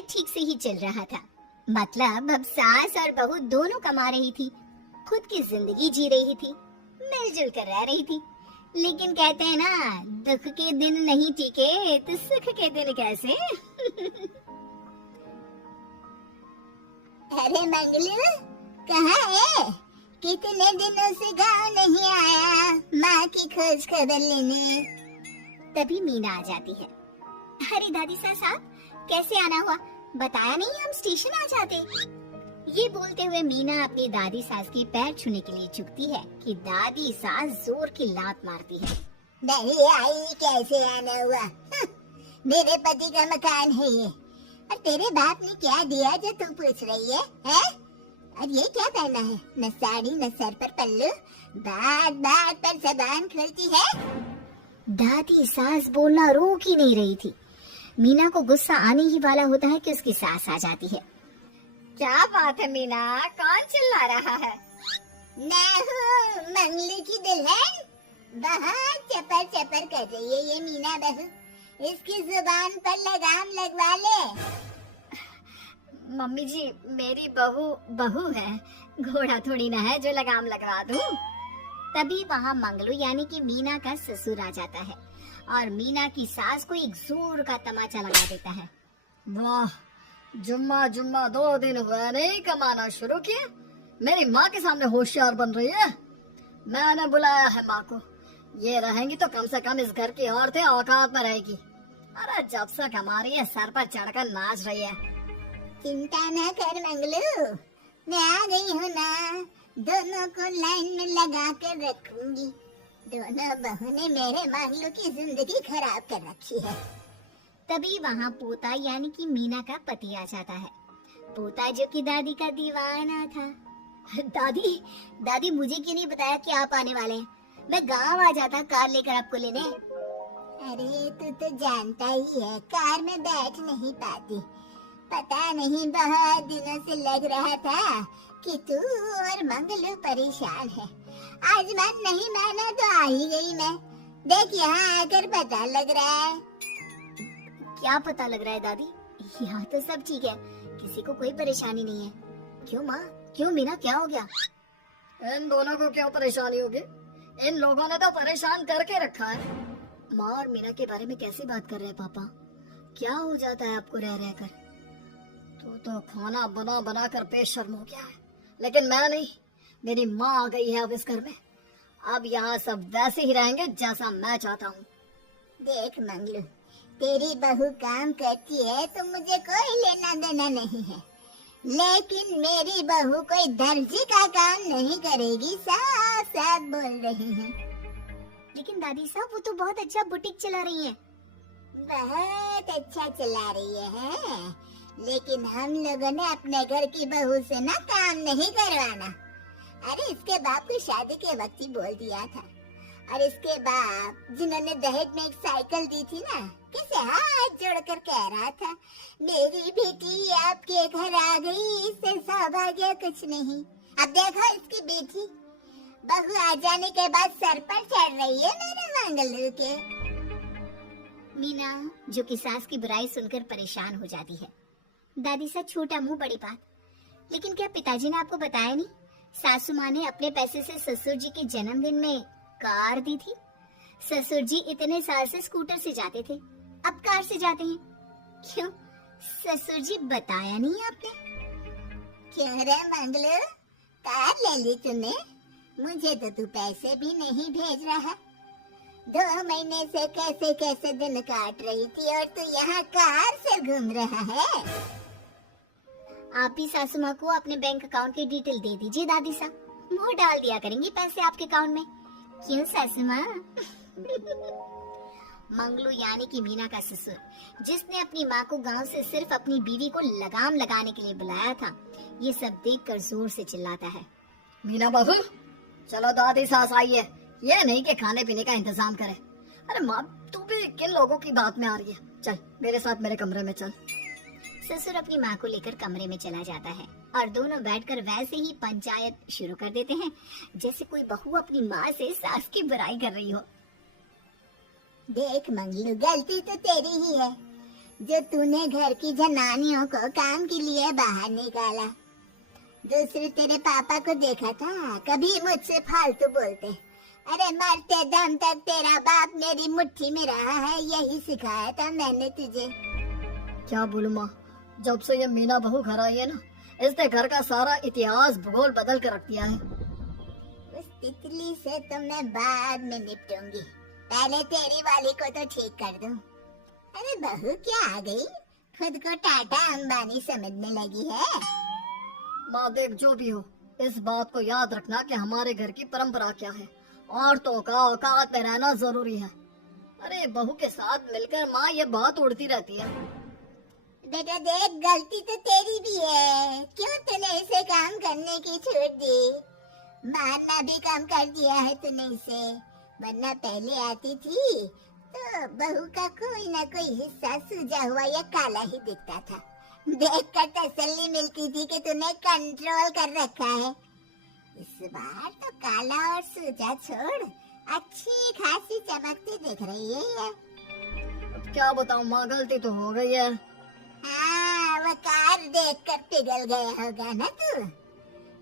घर ठीक से ही चल रहा था। मतलब अब सास और बहू दोनों कमा रही थी, खुद की जिंदगी जी रही थी, मिलजुल कर रह रही थी। लेकिन कहते हैं ना, दुख के दिन नहीं टिके तो सुख के दिन कैसे। अरे मंगलू, कहाँ है? कितने दिनों से गाँव नहीं आया माँ की खोज खबर लेने। तभी मीना आ जाती है। अरे दादी साहब, कैसे आना हुआ? बताया नहीं, हम स्टेशन आ जाते। ये बोलते हुए मीना अपनी दादी सास की पैर छूने के लिए झुकती है कि दादी सास जोर की लात मारती है। नहीं आई, कैसे आना हुआ? मेरे पति का मकान है ये, और तेरे बाप ने क्या दिया जो तू पूछ रही है? और ये क्या पहना है? न साड़ी न सर पर पल्लू, बात बात पर जबान खुलती है। दादी सास बोलना रोक ही नहीं रही थी। मीना को गुस्सा आने ही वाला होता है कि उसकी सास आ जाती है। क्या बात है मीना, कौन चिल्ला रहा है? मैं हूँ मंगलू की दुल्हन। बहुत चपर चपर कर रही है ये मीना बहू, इसकी जुबान पर लगाम लगवा ले। मम्मी जी, मेरी बहू है, घोड़ा थोड़ी ना है जो लगाम लगवा दूं। तभी वहाँ मंगलू यानी कि मीना का ससुर आ जाता है और मीना की सास को एक जोर का तमाचा लगा देता है। वाह, जुम्मा 2 दिन हुए नहीं कमाना शुरू किया, मेरी माँ के सामने होशियार बन रही है। मैंने बुलाया है माँ को, ये रहेंगी तो कम से कम इस घर की औरतें औकात में रहेगी। अरे जब से कमा रही है सर पर चढ़कर नाच रही है। चिंता न कर मंगलू, मैं आ गई हूँ ना, दोनों को लाइन में लगा कर रखूंगी। दोनों बहू ने मेरे मंगलू की जिंदगी खराब कर रखी है। तभी वहाँ पोता यानी कि मीना का पति आ जाता है। पोता जो कि दादी का दीवाना था। दादी मुझे क्यों नहीं बताया कि आप आने वाले हैं? मैं गांव आ जाता कार लेकर आपको लेने। अरे तू तो जानता ही है, कार में बैठ नहीं पाती। पता नहीं बहुत दिनों से लग रहा था कि तू और मंगलू परेशान है। आज मन नहीं माना तो आ ही गई मैं। देख यहाँ आकर पता लग रहा है। क्या पता लग रहा है दादी? यहाँ तो सब ठीक है, किसी को कोई परेशानी नहीं है। क्यों माँ, क्यों मीना, क्या हो गया? इन दोनों को क्यों परेशानी होगी? इन लोगों ने तो परेशान करके रखा है। माँ और मीना के बारे में कैसी बात कर रहे हैं पापा? क्या हो जाता है आपको रह रह कर? तू तो खाना बना बना कर बेशर्म हो गया है, लेकिन मैं नहीं। मेरी माँ आ गई है अब इस घर में। अब यहाँ सब वैसे ही रहेंगे जैसा मैं चाहता हूँ। देख मंगलू, तेरी बहू काम करती है तो मुझे कोई लेना देना नहीं है, लेकिन मेरी बहू कोई दर्जी का काम नहीं करेगी, साफ साफ बोल रही है। लेकिन दादी साहब, वो तो बहुत अच्छा बुटीक चला रही हैं। बहुत अच्छा चला रही है, लेकिन हम लोगों ने अपने घर की बहू से ना काम नहीं करवाना। अरे इसके बाप को शादी के वक्त ही बोल दिया था। और इसके बाप जिन्होंने दहेज में एक साइकिल दी थी ना, किसे हाथ जोड़कर कह रहा था, मेरी बेटी आपके घर आ गई, इससे सौभाग्य कुछ नहीं। अब देखो इसकी बेटी बहू आ जाने के बाद सर पर चढ़ रही है मेरे मंगलू के। मीना जो कि सास की बुराई सुनकर परेशान हो जाती है। दादी सा छोटा मुंह बड़ी बात। लेकिन क्या पिताजी ने आपको बताया नहीं? सासू माँ ने अपने पैसे से ससुर जी के जन्मदिन में कार दी थी। ससुर जी इतने साल से स्कूटर से जाते थे, अब कार से जाते हैं। क्यों ससुर जी, बताया नहीं आपने? क्यों रे मंगलू, कार ले ली तूने? मुझे तो तू पैसे भी नहीं भेज रहा। 2 महीने से कैसे कैसे दिन काट रही थी और तू यहाँ कार से घूम रहा है। आप भी सासू माँ को अपने बैंक अकाउंट की डिटेल दे दीजिए दादी सा, वो डाल दिया करेंगी पैसे आपके अकाउंट में। क्यों सासू माँ? मंगलू यानी कि मीना का ससुर, जिसने अपनी माँ को गांव से सिर्फ अपनी बीवी को लगाम लगाने के लिए बुलाया था, ये सब देखकर जोर से चिल्लाता है। मीना बहू, चलो दादी सास आई है, ये नहीं कि खाने पीने का इंतजाम करे। अरे माँ, तू भी किन लोगों की बात में आ रही है? चल मेरे साथ मेरे कमरे में चल। ससुर अपनी माँ को लेकर कमरे में चला जाता है और दोनों बैठकर वैसे ही पंचायत शुरू कर देते हैं जैसे कोई बहू अपनी माँ से सास की बुराई कर रही हो। देख मंगलू, गलती तो तेरी ही है। जो तूने घर की जनानियों को काम के लिए बाहर निकाला। दूसरे तेरे पापा को देखा था, कभी मुझसे फालतू बोलते। अरे मरते दम तक तेरा बाप मेरी मुट्ठी में रहा है, यही सिखाया था मैंने तुझे। क्या बोलूं माँ, जब से ये मीना बहू घर आई है ना, इसने घर का सारा इतिहास भूगोल बदल कर रख दिया है। उस तितली से तो मैं बाद में निपटूंगी, पहले तेरी वाली को तो ठीक कर दूं। अरे बहू क्या आ गई, खुद को टाटा अंबानी समझने लगी है। माँ देख, जो भी हो, इस बात को याद रखना कि हमारे घर की परंपरा क्या है। औरतों का औकात में रहना जरूरी है। अरे बहू के साथ मिलकर माँ ये बात उड़ती रहती है। बेटा देख, गलती तो तेरी भी है, क्यों तूने इसे काम करने की छूट दी। मारना भी कम कर दिया है तूने इसे, वरना पहले आती थी तो बहू का कोई ना कोई हिस्सा सूजा हुआ या काला ही दिखता था। देखकर तसल्ली मिलती थी कि तूने कंट्रोल कर रखा है। इस बार तो काला और सूजा छोड़ अच्छी खासी चमकती दिख रही है ये। अब क्या बताऊं माँ, गलती तो हो गई है। हाँ, वो कार देखकर पिघल गया होगा ना तू।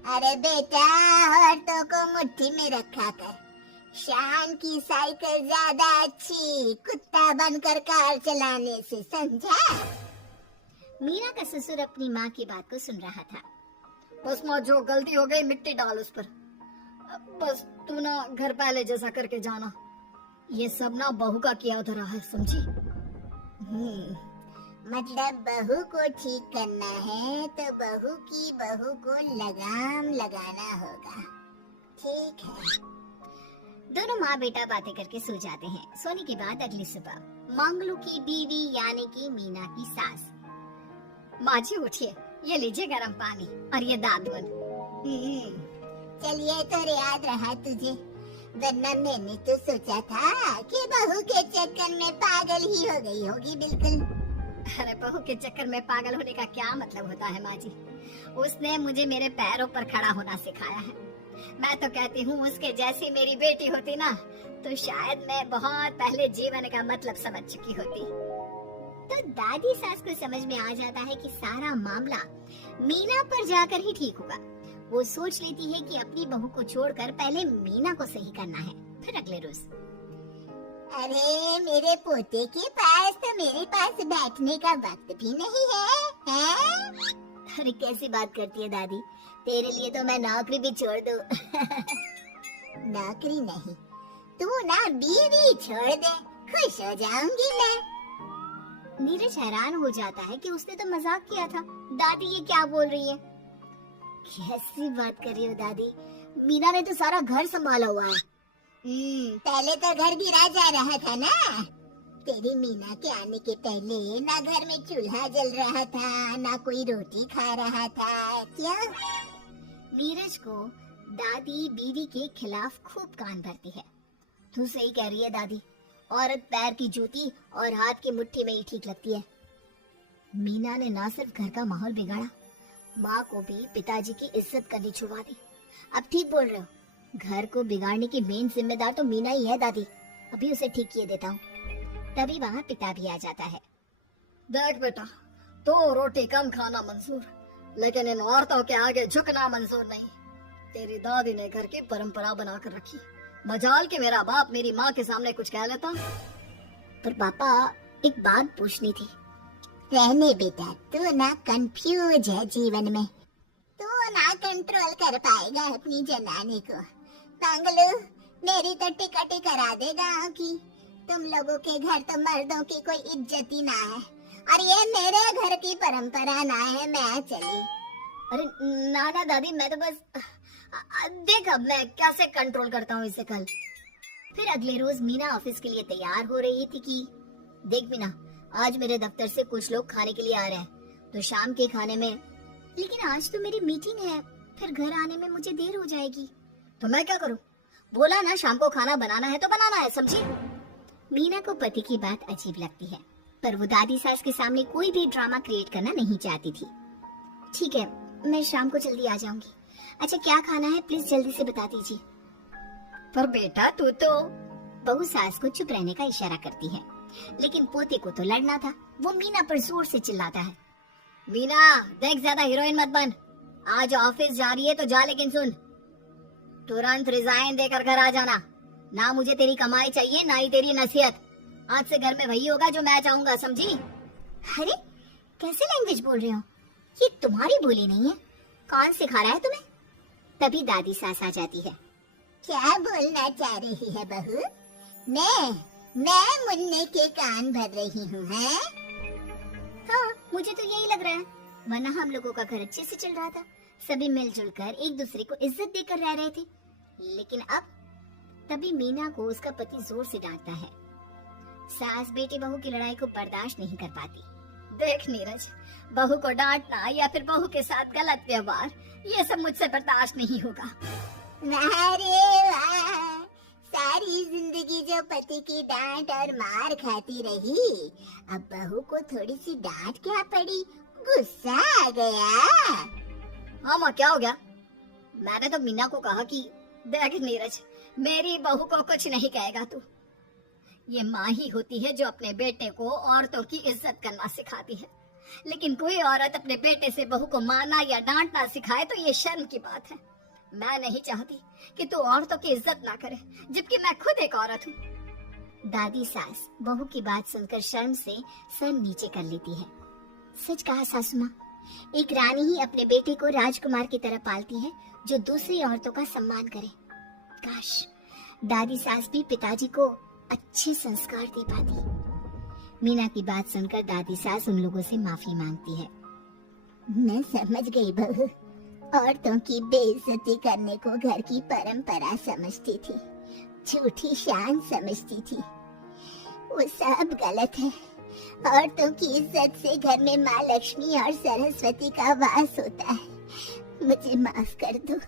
अरे बेटा, औरतों को मुट्ठी में रखा कर, शान की साइकिल ज्यादा अच्छी कुत्ता बनकर कार चलाने से, समझा। मीना का ससुर अपनी माँ की बात को सुन रहा था। बस माँ, जो गलती हो गई मिट्टी डाल उस पर। बस तू ना घर पहले जैसा करके जाना। ये सब ना बहू का किया धरा है, समझी। मतलब बहू को ठीक करना है तो बहू को लगाम लगाना होगा, ठीक है। दोनों माँ बेटा बातें करके सो जाते हैं। सोने के बाद अगली सुबह मंगलू की बीवी यानी कि मीना की सास, माँ जी उठिए, ये लीजिए गर्म पानी और ये दादुन। चलिए तो याद रहा तुझे, वरना मैंने तो सोचा था कि बहू के चक्कर में पागल ही हो गई होगी बिल्कुल। अरे बहू के चक्कर में पागल होने का क्या मतलब होता है माँ जी, उसने मुझे मेरे पैरों पर खड़ा होना सिखाया है। मैं तो कहती हूँ उसके जैसी मेरी बेटी होती ना तो शायद मैं बहुत पहले जीवन का मतलब समझ चुकी होती। तो दादी सास को समझ में आ जाता है कि सारा मामला मीना पर जाकर ही ठीक होगा। वो सोच लेती है कि अपनी बहू को छोड़कर पहले मीना को सही करना है। फिर अगले रोज, अरे मेरे पोते के पास तो मेरे पास बैठने का वक्त भी नहीं है? अरे कैसी बात करती है दादी, तेरे लिए तो मैं नौकरी भी छोड़ दूं। नौकरी नहीं, तू ना बीवी छोड़ दे, खुश हो जाऊंगी मैं। नीरज हैरान हो जाता है कि उसने तो मजाक किया था। दादी ये क्या बोल रही है? कैसी बात कर रही हो दादी, मीना ने तो सारा घर संभाला हुआ है। पहले तो घर गिरा जा रहा था ना, तेरी मीना के आने के पहले ना घर में चूल्हा जल रहा था, ना कोई रोटी खा रहा था। क्या? नीरज को दादी बीवी के खिलाफ खूब कान भरती है। तू सही कह रही है दादी, औरत पैर की जूती और हाथ की मुट्ठी में ही ठीक लगती है। मीना ने ना सिर्फ घर का माहौल बिगाड़ा, माँ को भी पिताजी की इज्जत करनी छुड़वा दी। अब ठीक बोल रहे हो, घर को बिगाड़ने की मेन जिम्मेदार तो मीना ही है दादी। अभी उसे ठीक किए देता हूँ। तभी वहाँ पिता भी आ जाता है। देख बेटा, तो रोटी कम खाना मंजूर, लेकिन इन औरतों के आगे झुकना मंजूर नहीं। तेरी दादी ने घर की परंपरा बना कर रखी, मजाल कि मेरा बाप मेरी माँ के सामने कुछ कह लेता। पर पापा एक बात पूछनी थी। रहने बेटा, तू ना कंफ्यूज है जीवन में, तू ना कंट्रोल कर पाएगा अपनी जनानी को। मंगलू, मेरी तो टिकट ही करा दे गाँव की। तुम लोगों के घर तो मर्दों की कोई इज्जत ही ना है, और ये मेरे घर की परंपरा ना है। मैं चली। अरे ना ना दादी, मैं तो बस देख अब मैं कैसे कंट्रोल करता हूँ इसे कल। फिर अगले रोज मीना ऑफिस के लिए तैयार हो रही थी कि देख मीना, आज मेरे दफ्तर से कुछ लोग खाने के लिए आ रहे हैं, तो शाम के खाने में। लेकिन आज तो मेरी मीटिंग है, फिर घर आने में मुझे देर हो जाएगी। तो मैं क्या करूँ? बोला ना शाम को खाना बनाना है तो बनाना है, समझी। मीना को पति की बात अजीब लगती है, पर वो दादी सास के सामने कोई भी ड्रामा क्रिएट करना नहीं चाहती थी। ठीक है, मैं शाम को जल्दी आ जाऊंगी। अच्छा क्या खाना है प्लीज जल्दी से बता दीजिए। पर बेटा तू तो। बहू सास को चुप रहने का इशारा करती है, लेकिन पोते को तो लड़ना था। वो मीना पर जोर से चिल्लाता है। मीना देख, ज्यादा हीरोइन मत बन। आज ऑफिस जा रही है तो जा, लेकिन सुन, तुरंत रिजाइन देकर घर आ जाना। ना मुझे तेरी कमाई चाहिए, ना ही तेरी नसीहत। आज से घर में वही होगा जो मैं चाहूंगा, समझी? अरे कैसे लैंग्वेज बोल रहे हो, ये तुम्हारी बोली नहीं है, कौन सिखा रहा है तुम्हें? तभी दादी सास आ जाती है। क्या बोलना चाह रही है बहू? मैं मुन्ने के कान भर रही हूँ, हैं? हाँ, मुझे तो यही लग रहा है, वरना हम लोगों का घर अच्छे से चल रहा था, सभी मिलजुल कर एक दूसरे को इज्जत देकर रह रहे थे। लेकिन अब तभी मीना को उसका पति जोर से डांटता है। सास बेटी बहू की लड़ाई को बर्दाश्त नहीं कर पाती। देख नीरज, बहू को डांटना या फिर बहू के साथ गलत व्यवहार, ये सब मुझसे बर्दाश्त नहीं होगा। वाह रे वाह, सारी जिंदगी जो पति की डांट और मार खाती रही, अब बहू को थोड़ी सी डांट क्या पड़ी, गुस्सा आ गया। हाँ माँ, क्या हो गया? मैंने तो मीना को कहा कि देख नीरज, मेरी बहू को कुछ नहीं कहेगा तू। ये माँ ही होती है जो अपने बेटे को औरतों की इज्जत करना सिखाती है, लेकिन कोई औरत अपने बेटे से बहू को मारना या डांटना सिखाए तो ये शर्म की बात है। मैं नहीं चाहती कि तू औरतों की इज्जत ना करे, जबकि मैं खुद एक औरत हूँ। दादी सास बहू की बात सुनकर शर्म से सर नीचे कर लेती है। सच कहा सासू माँ, एक रानी ही अपने बेटे को राजकुमार की तरह पालती है जो दूसरी औरतों का सम्मान करे। काश दादी सास भी पिताजी को अच्छे संस्कार दे पाती। मीना की बात सुनकर दादी सास उन लोगों से माफी मांगती है। मैं समझ गई बहू, औरतों की बेइज्जती करने को घर की परंपरा समझती थी, झूठी शान समझती थी। वो सब गलत है। औरतों की इज्जत से घर में माँ लक्ष्मी और सरस्वती का वास होता है। मुझे माफ कर दो।